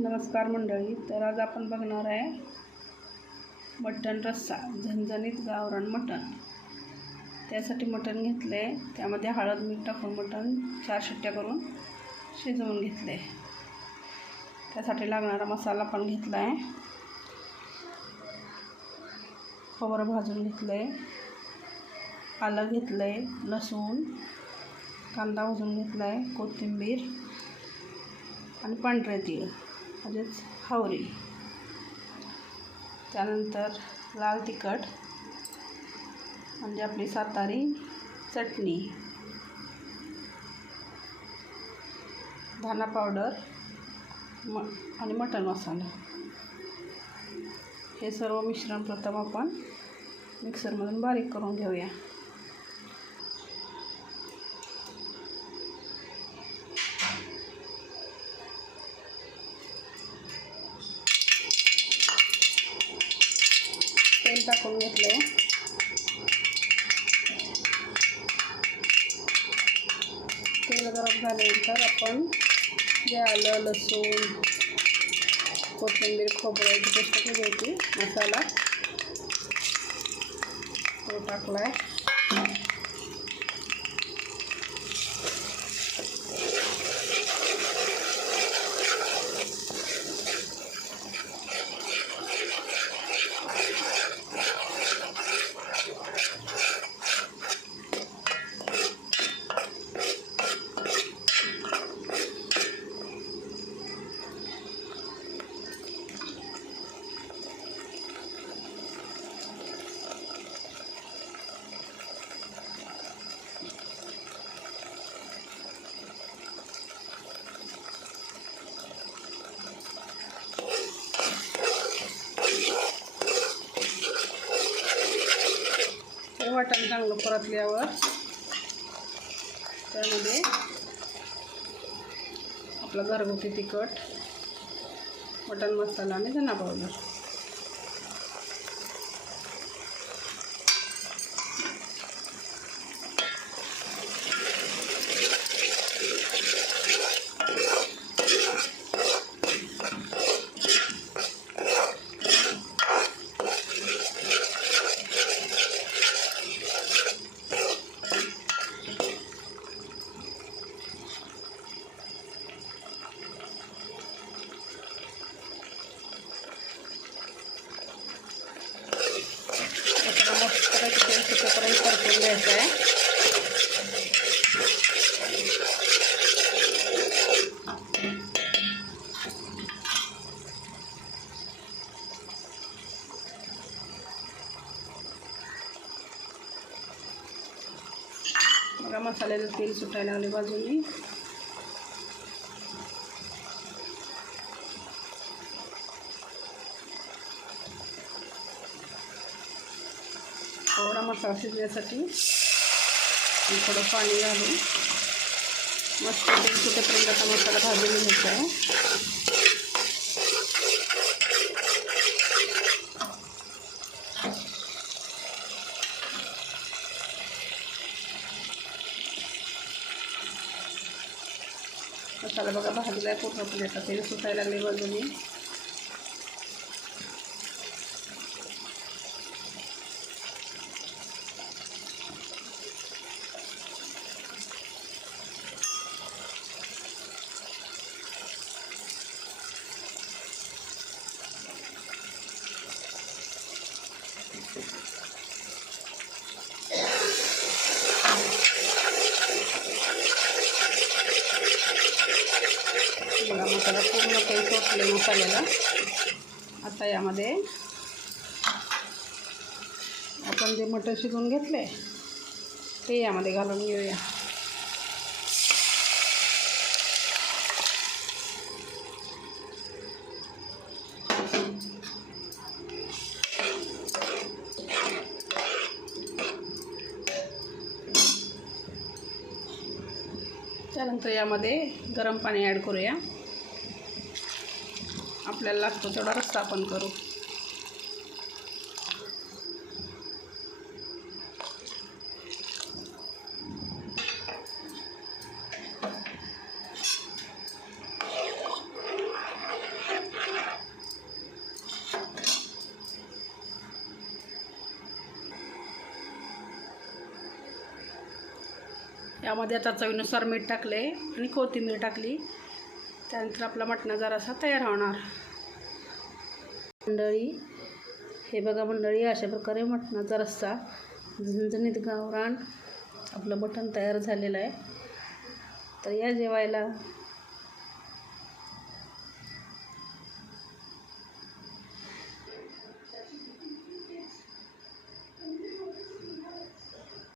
नमस्कार मंडळी. तर आज आपण बघणार आहे मटण रस्सा, झणझणीत गावरान मटण. त्यासाठी मटण घेतले, त्यामध्ये हळद मीठ टाकून मटण 4 शिट्ट्या करून शिजवून घेतले. त्यासाठी लागणारा मसाला पण घेतला आहे. खोबरं भाजून घेतले, आलं घेतले, लसूण, कांदा भाजून घेतला आहे, कोथिंबीर आणि पांढरे तीळ म्हणजेच हावरी. त्यानंतर लाल तिखट म्हणजे आपली सातारी चटणी, धना पावडर आणि मटण मसाला. हे सर्व मिश्रण प्रथम आपण मिक्सरमधून बारीक करून घेऊया. तेल टाकून घेतले. तेल गरम झाल्यानंतर आपण जे आलं लसूण कोथिंबीर खोबऱ्याची पेस्ट केली होती, मसाला तो टाकला आहे. वाटण चांगलं परतल्यावर त्यामध्ये आपला घरगुती तिखट, मटण मसाला आणि धना पावडर. मस्त तेल सुटेपर्यंत परतून घ्यायचं आहे. बघा मसाल्याला तेल सुटायला लागले बाजूनी. थोडा मसाला शिजण्यासाठी थोडं पाणी घालून मस्त तेल सुटेपर्यंत आता मसाला भाजून घ्यायचा आहे. मसाला बघा भाजला आहे पूर्णपणे. आता तेल सुटायला लागले बाजूनी. बघा मसाला पूर्ण तेल सोडले मसाल्याला. आता यामध्ये आपण जे मटण शिजवून घेतले ते यामध्ये घालून घेऊया. त्यानंतर यामध्ये गरम पाणी ॲड करूया. आपल्याला लागतो तेवढा रस्सा आपण करू. त्यामध्ये आता चवीनुसार मीठ टाकले आणि कोथिंबीर टाकली. त्यानंतर आपला मटणाचा रस्सा तयार होणार. मंडळी, हे बघा मंडळी, अशा प्रकारे मटणाचा रस्सा झणझणीत गावरान आपलं मटण तयार झालेलं आहे. तर या जेवायला.